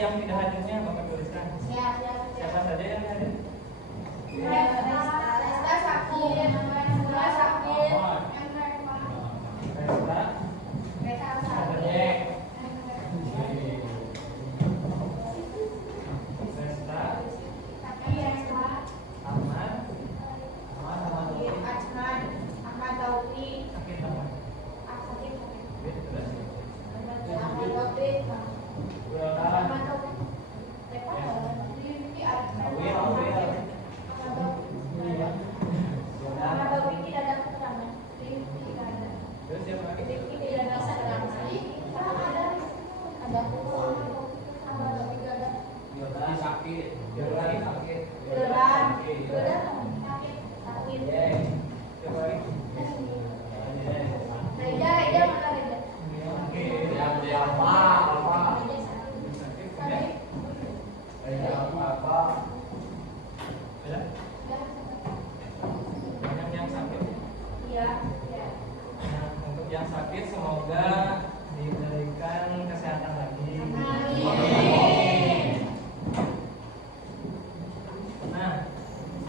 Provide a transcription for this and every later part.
yang tidak hadirnya Bapak tuliskan. Siapa saja yang hadir? Resta sakit. Yang sakit semoga diberikan kesehatan lagi. Nah,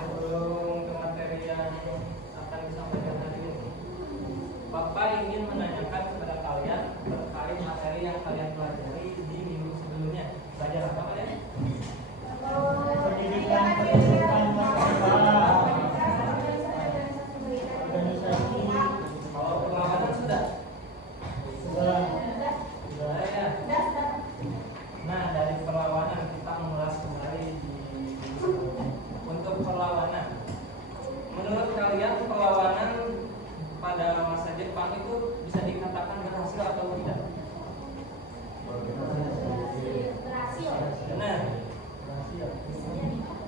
sebelum ke materi yang akan disampaikan hari ini, Bapak ingin menanyakan kepada kalian terkait materi yang kalian pelajari di minggu sebelumnya. Belajar apa kalian? Pendidikan pendidikan masyarakat, organisasi. Kalau perlawanan sudah? Sudah ya. Nah, dari perlawanan kita mengulas kembali untuk perlawanan. Menurut kalian perlawanan pada masa Jepang itu bisa dikatakan berhasil atau tidak? Benar.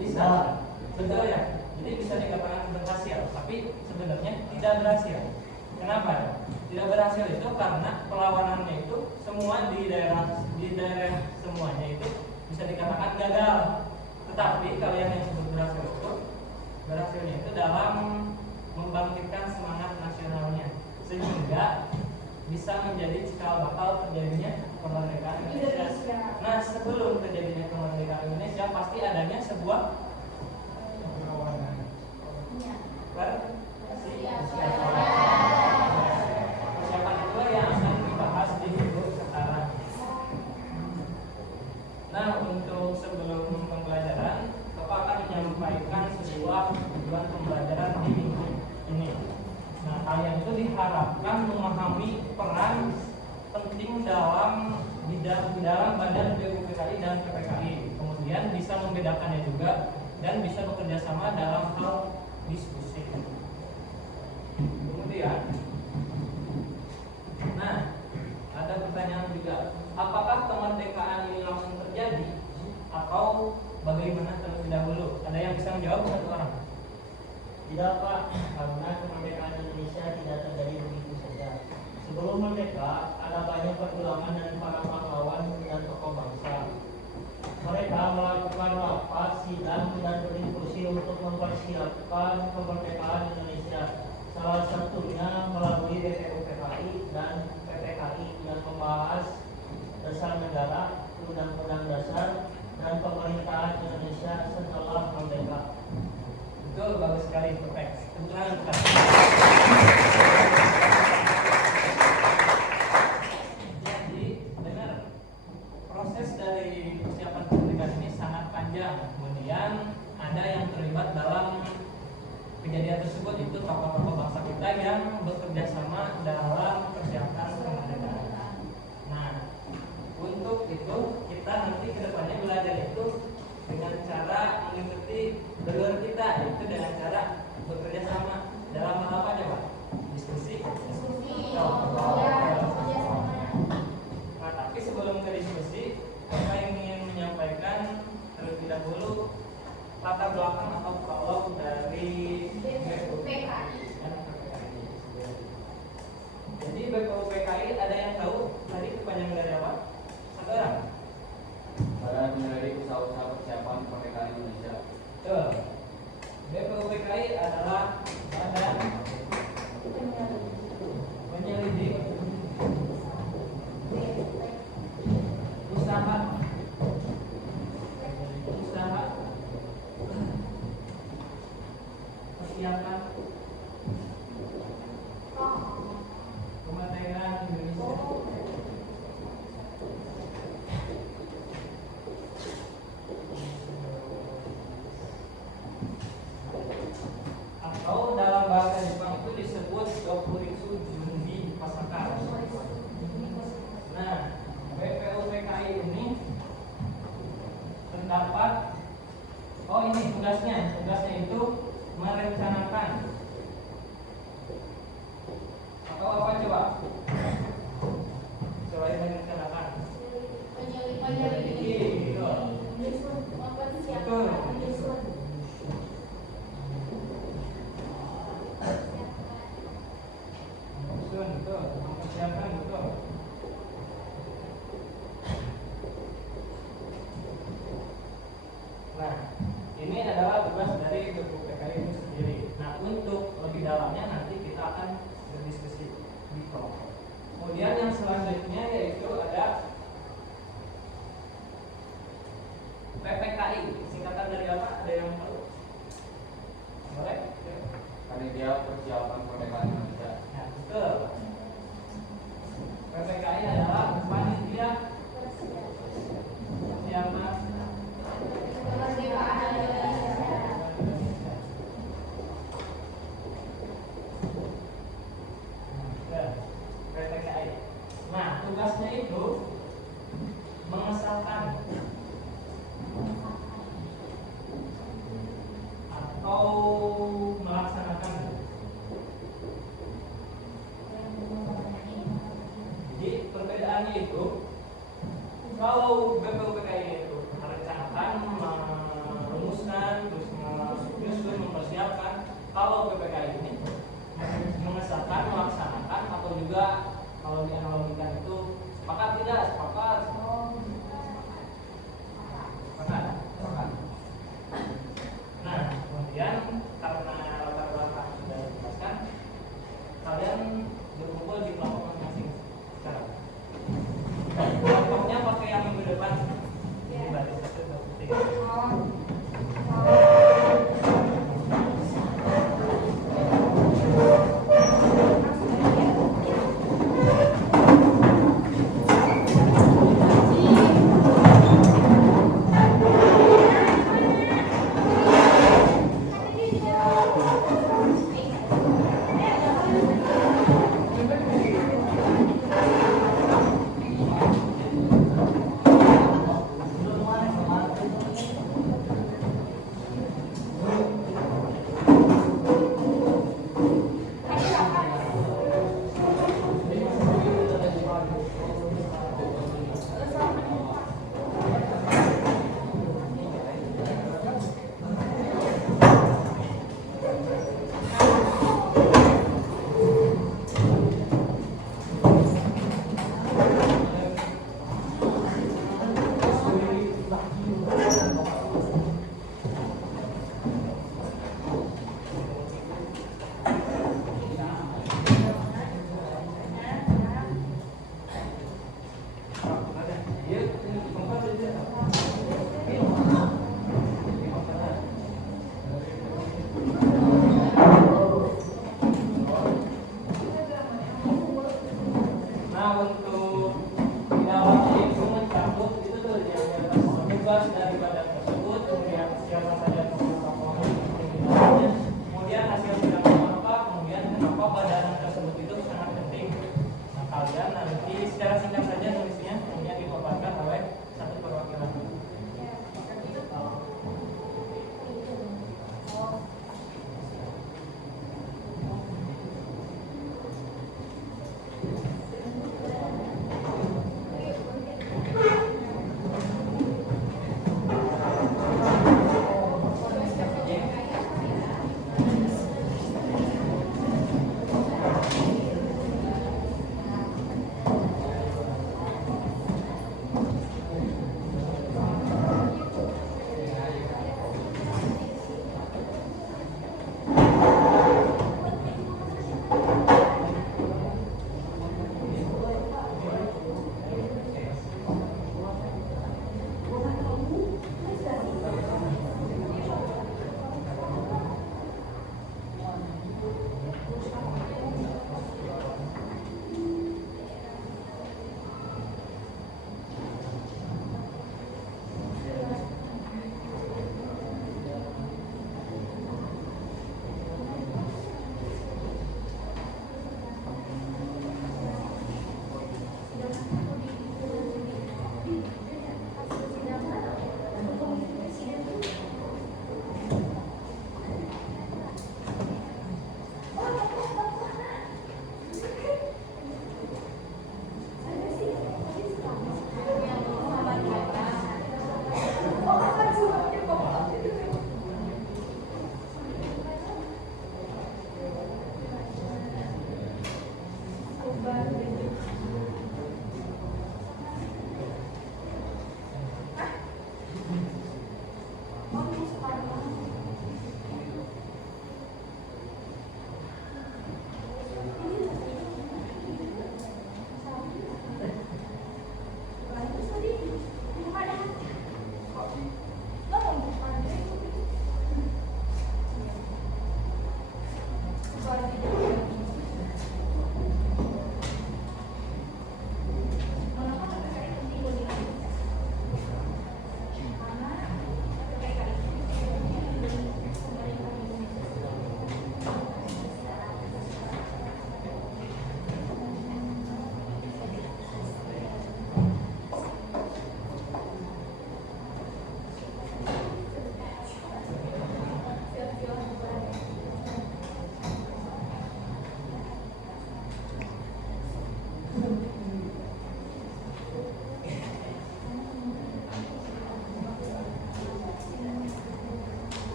Bisa. Betul ya. Jadi bisa dikatakan berhasil, tapi sebenarnya tidak berhasil. Kenapa? Tidak berhasil itu karena perlawanannya itu semua di daerah semuanya itu bisa dikatakan gagal. Tetapi kalian yang sebut berhasil itu berhasilnya itu dalam membangkitkan semangat nasionalnya sehingga bisa menjadi cikal bakal terjadinya kemerdekaan Indonesia. Nah, sebelum terjadinya kemerdekaan Indonesia pasti adanya sebuah perlawanan. Persiapan itu yang akan dibahas di minggu sekarang. Nah, untuk sebelum pembelajaran, Bapak akan menyampaikan sebuah tujuan pembelajaran di minggu ini. Nah, kalian itu diharapkan memahami peran penting dalam badan BUPKI dan PPKI. Kemudian bisa membedakannya juga dan bisa bekerja sama dalam hal diskusi. Kemudian, nah, ada pertanyaan juga, apakah kemerdekaan ini langsung terjadi atau bagaimana terlebih dahulu? Ada yang bisa menjawab satu orang? Tidak, Pak, karena kemerdekaan Indonesia tidak terjadi begitu saja. Sebelum merdeka, ada banyak perjuangan dari para pahlawan dan tokoh bangsa. Mereka melakukan rapat, sidang, dan berdiskusi untuk mempersiapkan kemerdekaan Indonesia. Salah satunya melalui BPUPKI dan PPKI yang membahas dasar negara, undang-undang dasar, dan pemerintahan Indonesia setelah merdeka. Betul, bagus sekali, perfect. Kebetulan bukan. Jadi, benar, proses dari persiapan kemerdekaan ini sangat panjang. Kemudian ada yang terlibat dalam kejadian tersebut, itu tokoh-tokoh bangsa kita yang bekerja sama dalam persiapan kemerdekaan. Nah, untuk itu kita nanti kedepannya belajar itu dengan cara mengikuti jalur kita, yaitu dengan cara bekerja sama dalam hal apa aja, Pak? Diskusi. Nah, tapi sebelum ke diskusi, saya ingin menyampaikan terlebih dahulu latar belakang atau prolog dari BUPKI dan PPKI. berdiskusi di kelompok. Kemudian yang selanjutnya yaitu ada PPKI, singkatan dari apa? Ada yang tahu? Boleh? Panitia Persiapan Pernikahan Indonesia. Nah, betul. PPKI adalah panitia persiapan Kemerdekaan Indonesia. PPKI. Nah, tugasnya itu mengesahkan atau melaksanakan. Jadi perbedaannya itu, kalau BPUPKI itu merencanakan, merumuskan, terus menyusun, mempersiapkan. Kalau PPKI ini mengesahkan, melaksanakan, atau juga kalau dianalogikan itu sepakat tidak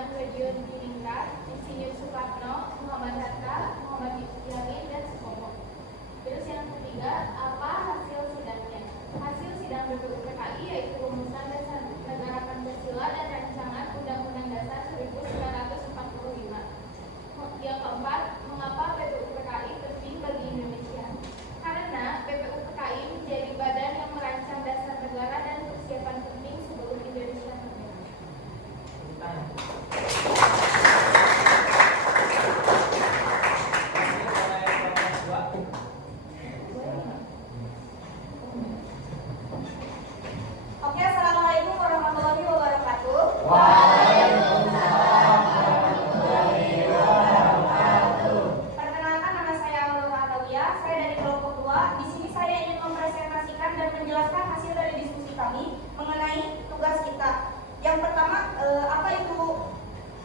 Muhammad Wadiun Diningrat, Insinyur Soekarno, Muhammad Hatta, Muhammad Yamin, dan Supomo. Terus yang ketiga, apa hasil sidangnya? Hasil sidang BPUPKI yaitu rumusan dasar negara Pancasila dan rancangan Undang-Undang Dasar 1945. Yang keempat, mengapa BPUPKI penting bagi Indonesia? Karena BPUPKI menjadi badan yang merancang dasar negara dan persiapan penting sebelum Indonesia merdeka. Oke, assalamualaikum warahmatullahi wabarakatuh. Perkenalkan, nama saya Aurora Atawiyah. Saya dari kelompok 2. Di sini saya ingin mempresentasikan dan menjelaskan hasil dari diskusi kami mengenai tugas kita. Yang pertama, apa itu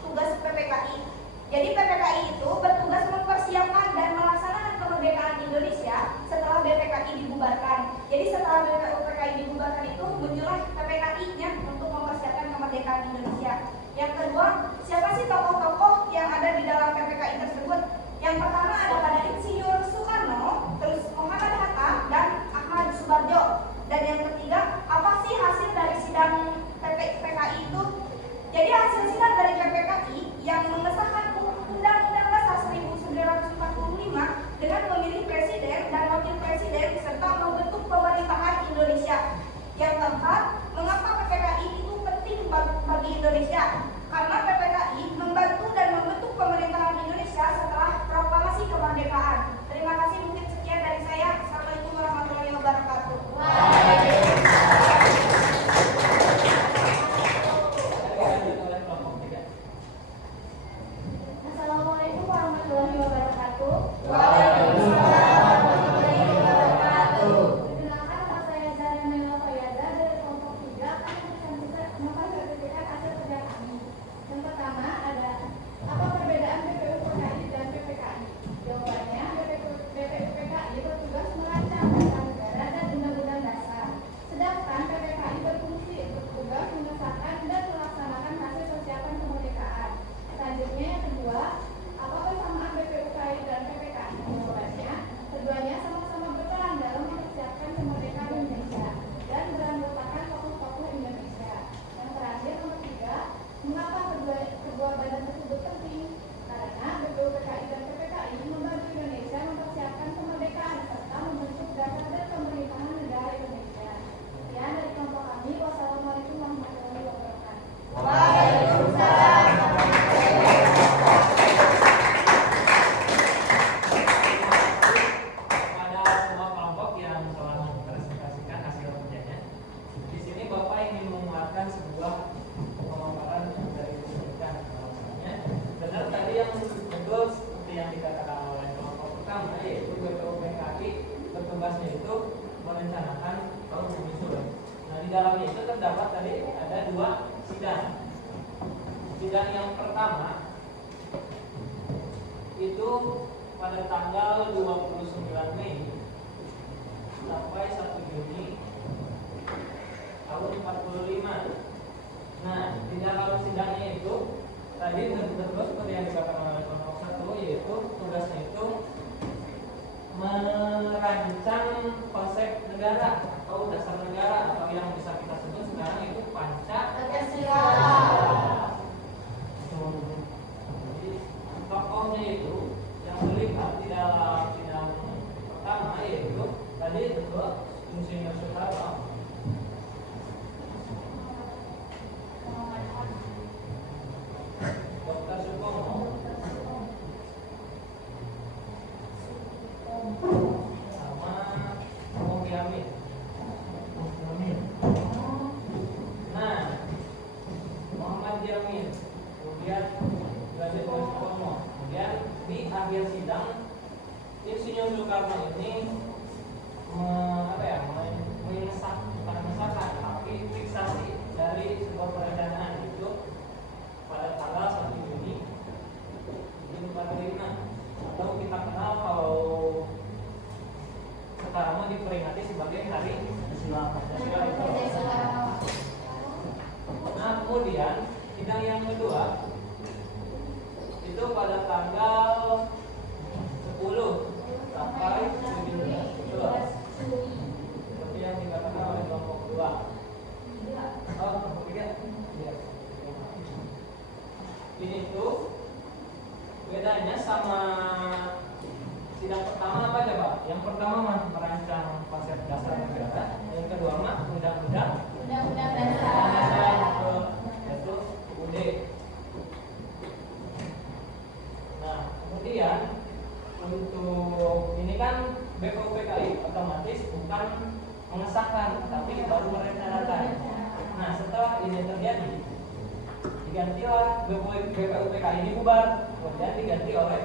tugas PPKI? Jadi PPKI itu bertugas mempersiapkan dan melaksanakan kemerdekaan Indonesia setelah BPKI dibubarkan. Jadi setelah BPUPKI dibubarkan itu muncullah PPKI-nya untuk mempersiapkan kemerdekaan Indonesia. Yang kedua, siapa sih tokoh-tokoh yang ada di dalam PPKI tersebut? Yang pertama ada Insinyur Soekarno, terus Muhammad Hatta, dan Ahmad Subarjo. Dan yang ketiga, apa sih hasil dari sidang PPKI itu? Jadi hasil sidang dari PPKI yang mengesahkan Undang-Undang Dasar 1945 dengan memilih presiden dan wakil presiden serta membentuk pemerintahan Indonesia. Yang keempat, mengapa PPKI itu penting bagi Indonesia? Karena PPKI membantu dan membentuk pemerintahan Indonesia setelah proklamasi kemerdekaan. Terima kasih, mungkin sekian dari saya. Assalamualaikum warahmatullahi wabarakatuh. Assalamualaikum warahmatullahi wabarakatuh. Perkenalkan, nama saya Zara Mela Fayaza dari kelompok 3 akan mempresentasikan hasil kerja kami. Yang pertama ada apa perbedaan BPUPKI dan PPKI? Jawabannya, BPUPKI bertugas merancang dasar negara dan undang-undang dasar, sedangkan PPKI bertugas mengesahkan dan melaksanakan hasil persiapan kemerdekaan. Selanjutnya yang kedua, apa persamaan BPUPKI dan PPKI? Jawabannya, keduanya sama-sama berperan dalam mempersiapkan kemerdekaan Indonesia dan beranggotakan tokoh-tokoh Indonesia. Yang terakhir nomor 3, mengapa kedua badan tersebut penting? Karena BPUPKI dan PPKI membantu Indonesia mempersiapkan kemerdekaan serta membentuk dasar dan pemerintahan negara Indonesia. Sekian dari kelompok kami. Wassalamualaikum warahmatullahi wabarakatuh. Waalaikumsalam. Pada semua kelompok yang telah mempresentasikan hasil kerjanya. Di sini Bapak ingin menguatkan sebuah pemaparan dari pendidikan. Misalnya, benar tadi yang betul seperti yang dikatakan oleh kelompok pertama, yaitu BPUPKI bertugasnya itu merencanakan tahun menyusun. Nah, di dalamnya itu terdapat tadi ada 2 sidang. Sidang yang pertama itu pada tanggal 29 Mei sampai 1 Juni tahun 45. Nah, di dalam sidangnya itu tadi betul seperti yang dikatakan oleh kelompok 1, yaitu tugasnya itu merancang konsep negara atau dasar negara atau yang bisa kita sebut sekarang itu Pancasila. Jadi tokohnya itu yang terlihat di dalam sidang pertama yaitu tadi betul Insinyur Soekarno, Dr. Supomo, sama Muhammad Yamin. Nah, Muhammad Yamin, kemudian Dr. Supomo, kemudian di akhir sidang Insinyur Soekarno ini mengesahkan tapi fiksasi dari sebuah perencanaan itu pada tanggal 1 Juni 1945 atau kita kenal kalau sekarang diperingati sebagai Hari Pancasila itu. Nah, kemudian sidang yang kedua tanggal 10 sampai 17 seperti yang dikatakan oleh kelompok 2. Oh, kelompok 3? Iya. Ini tuh bedanya sama sidang pertama apa aja, Pak? Yang pertama mah merancang konsep dasar negara, yang kedua mah undang-undang dasar. yaitu UUD. Nah, kemudian untuk ini kan BPUPKI otomatis bukan mengesahkan, tapi baru merencanakan. Nah, setelah ini terjadi, digantilah BPUPKI ini bubar, kemudian diganti oleh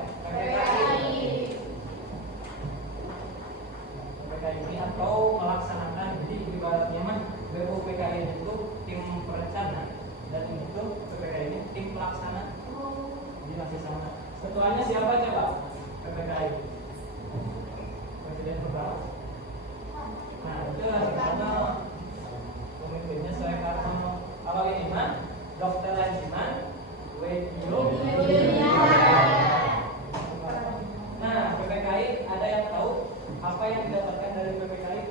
PPKI ini atau melaksanakan. Jadi ibaratnya mah BPUPKI itu tim perencana dan ini tuh PPKI ini tim pelaksana. Jadi masih sama. Ketuanya siapa coba? PPKI. Presiden pertama. Nah, itu karena pemimpinnya saya Karno. Kalau ini mah Dr. Lanjiman Wedyo. Nah, PPKI ada yang tahu apa yang didapatkan dari PPKI?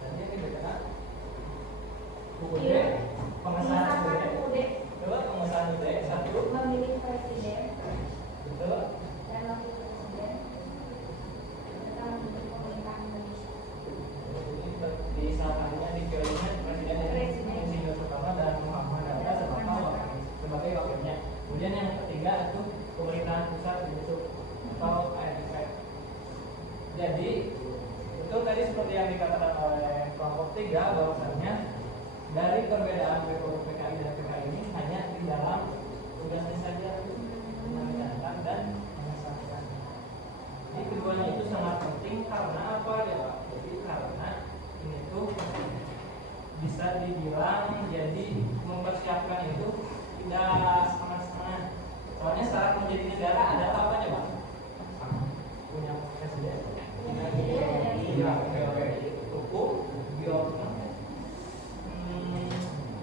Dan ini dikatakan UUD, pengesahan UUD. Coba pengesahan UUD satu. Memilih presiden Betul. dan wakil presiden serta membentuk pemerintahan Indonesia. Di saatnya dipilihnya presiden Insinyur Soekarno dan Muhammad Hatta sebagai wakilnya. Kemudian yang ketiga itu pemerintahan pusat dibentuk atau ARF. Jadi itu tadi seperti yang dikatakan oleh kelompok 3 bahwasanya dari perbedaan BPUPKI dan PKI ini hanya di dalam tugasnya saja, merencanakan dan mengesahkan. Jadi keduanya itu sangat penting karena apa ya Pak? Jadi karena ini tuh bisa dibilang jadi mempersiapkan itu tidak setengah-setengah. Soalnya syarat menjadi negara adalah apa aja Pak? Punya presiden, hukum,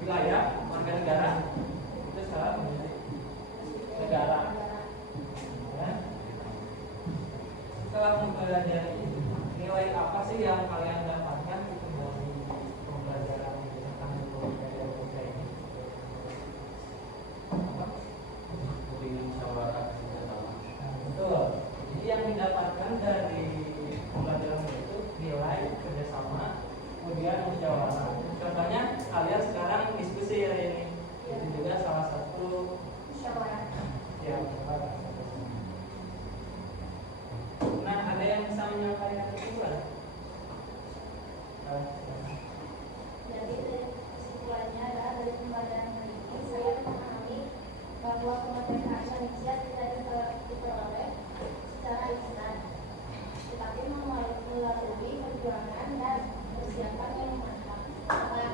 wilayah, warga negara, itu syarat menjadi negara. Ya. Setelah mempelajari nilai apa sih yang kalian dapatkan itu dari pembelajaran tentang budaya ini? Betul. Jadi yang didapatkan dari pembelajaran itu nilai kerjasama, kemudian musyawarah. Contohnya kalian sekarang diskusi hari ini, itu juga salah satu Musyawarah. ya. Nah, ada yang bisa menyampaikan kesimpulan? Jadi kesimpulannya adalah dari pembelajaran hari ini saya memahami bahwa kemerdekaan Indonesia tidak diperoleh secara instan, tetapi melalui perjuangan dan persiapan yang matang. Nah,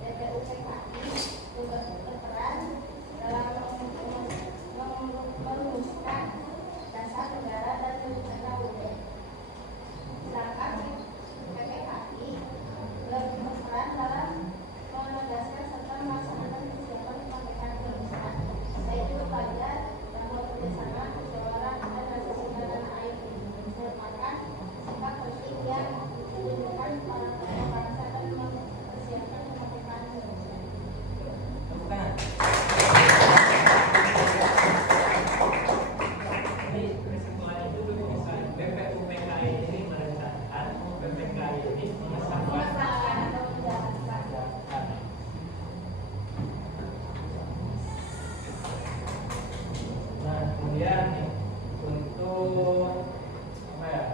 BPUPKI juga berperan dalam merumuskan dasar negara dan rencana UUD. Sedangkan PPKI lebih berperan dalam menegaskan serta melaksanakan persiapan kemerdekaan Indonesia. Saya juga belajar bahwa kerjasama, musyawarah, dan asosiasi tanah air merupakan sikap penting yang ditunjukkan para tokoh bangsa dan mempersiapkan kemerdekaan Indonesia. Bukan. Jadi kesimpulannya itu misalnya BPUPKI ini merencanakan, PPKI ini mengesahkan. Mengesahkan atau menjalankan. Nah, kemudian nih, untuk apa ya?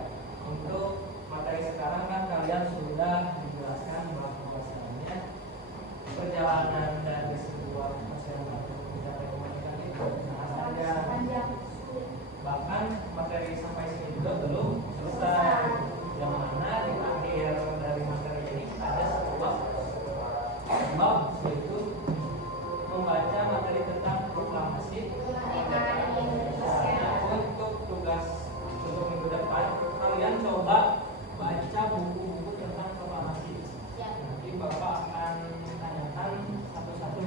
Untuk materi sekarang kan kalian sudah dijelaskan bahwasannya perjalanan dari sebuah masyarakat mencapai kemerdekaan itu sangat panjang. Bahkan materi sampai sini juga belum selesai. Yang mana di akhir dari materi ini ada sebuah bab, yaitu membaca materi tentang proklamasi kemerdekaan Indonesia. Nah, untuk tugas untuk minggu depan kalian coba baca buku-buku tentang proklamasi. Nanti Bapak akan tanyakan satu-satu.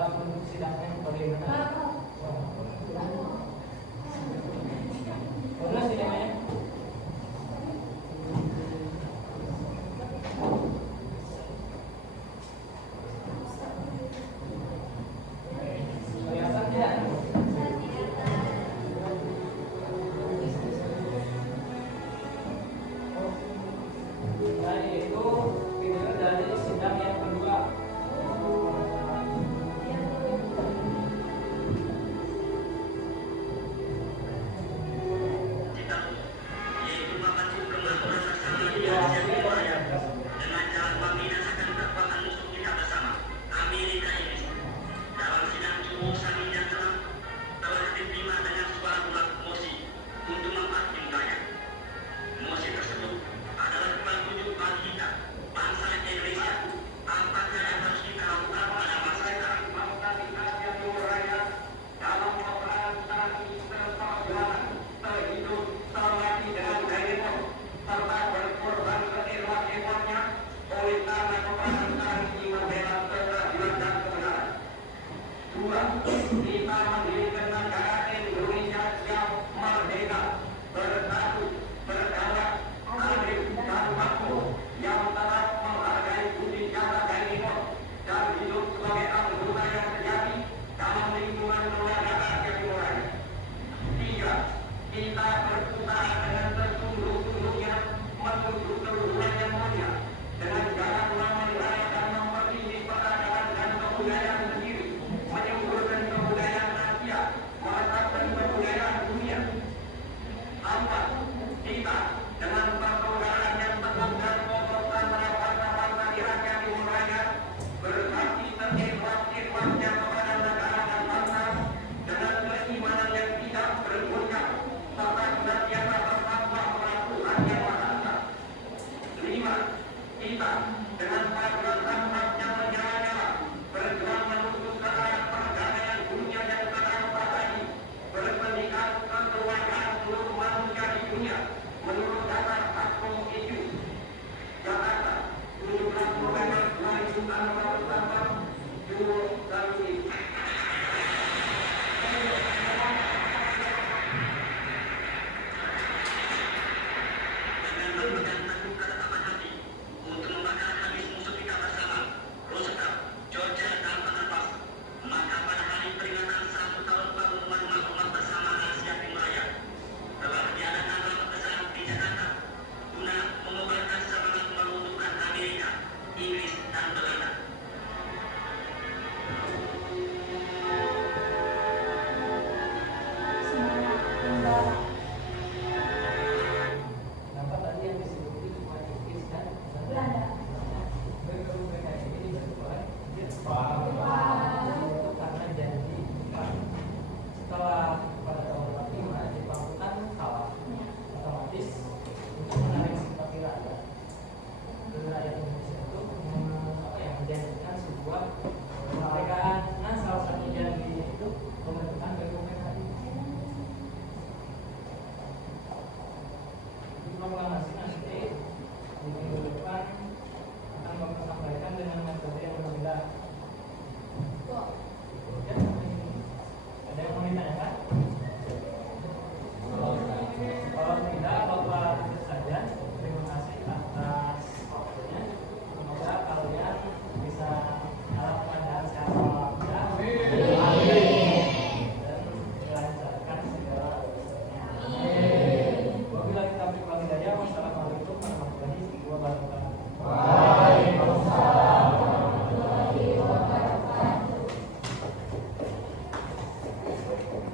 dalam bentuk sidangnya bagaimana? Mana sih namanya? Kelihatan tidak? Nah, itu video dari sidang yang kedua.